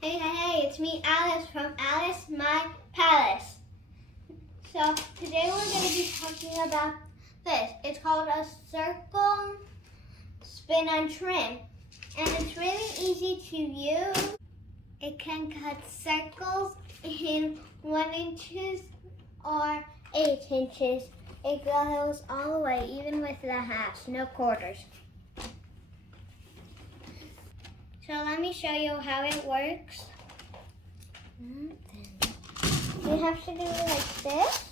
Hey, it's me, Alice, from Alice My Palace. So today we're going to be talking about this. It's called a circle, spin, and trim. And it's really easy to use. It can cut circles in 1 inches or 8 inches. It goes all the way, even with the halves, no quarters. So let me show you how it works. You have to do it like this.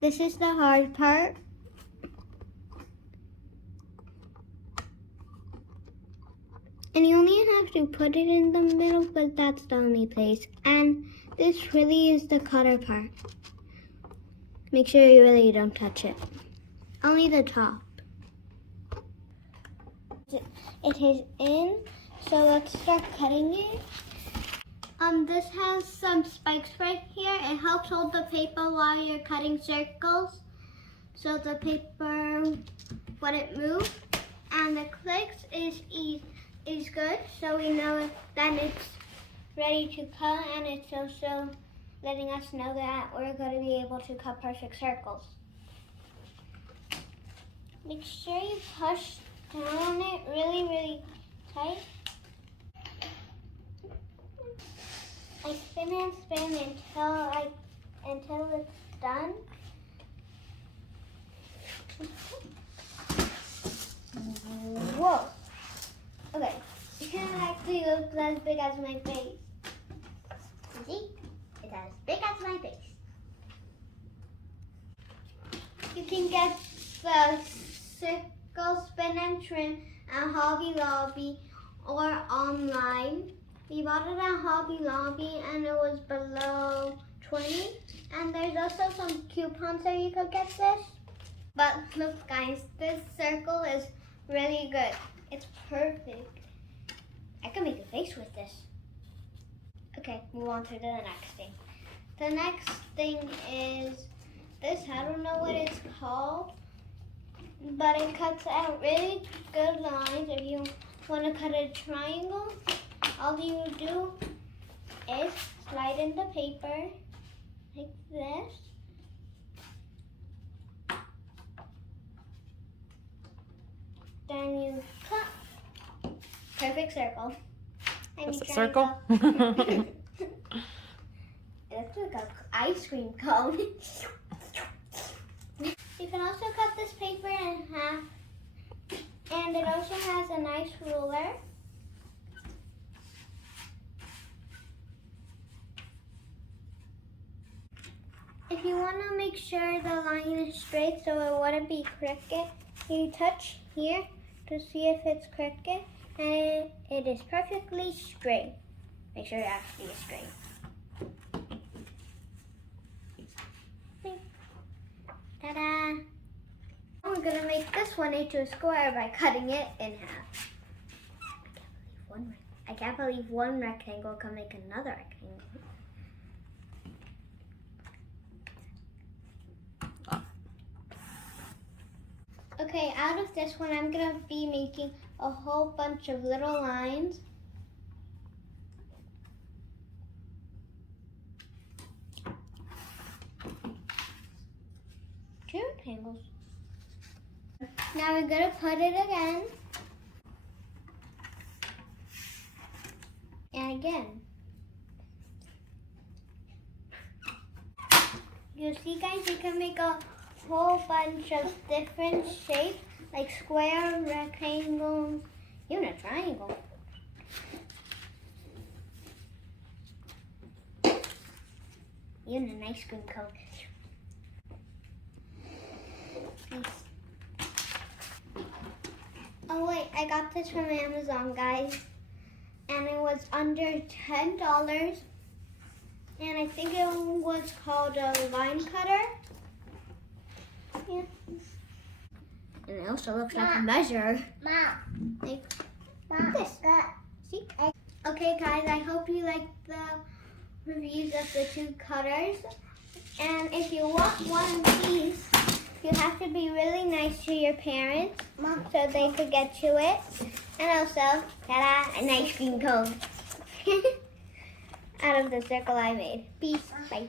This is the hard part. And you only have to put it in the middle, but that's the only place. And this really is the cutter part. Make sure you really don't touch it. Only the top. It is in, so let's start cutting it. This has some spikes right here. It helps hold the paper while you're cutting circles, so the paper wouldn't move. And the clicks is good, so we know that it's ready to cut, and it's also letting us know that we're going to be able to cut perfect circles. Make sure you push down on it really tight. I spin and spin until it's done. Whoa. Okay, it actually looks as big as my face. See? It's as big as my face. You can get the circle, spin, and trim at HobbyLobby or online. We bought it at HobbyLobby and it was below 20. And there's also some coupons so you could get this. But look guys, this circle is really good. It's perfect. I can make a face with this. Okay, move on to the next thing. The next thing is this. I don't know what it's called, but it cuts out really good lines. If you want to cut a triangle, all you do is slide in the paper like this. Then you cut. Perfect circle. That's a circle? It looks like an ice cream cone. You can also cut this paper in half. And it also has a nice ruler. If you want to make sure the line is straight so it wouldn't be crooked, you touch here to see if it's crooked, and it is perfectly straight. Make sure it actually is straight. Ta-da! I'm going to make this one into a square by cutting it in half. I can't believe one rectangle can make another rectangle. Okay, out of this one, I'm going to be making a whole bunch of little lines. Two rectangles. Now we're going to put it again. And again. You see guys, you can make a whole bunch of different shapes, like square, rectangles, even a triangle. Even an ice cream cone. Nice. Oh wait, I got this from Amazon, guys. And it was under $10. And I think it was called a line cutter. Yeah. And it also looks like a measure. Like this. See? Okay guys, I hope you liked the reviews of the two cutters. And if you want one piece, you have to be really nice to your parents so they could get you it. And also, ta-da, an ice cream cone out of the circle I made. Peace. Bye.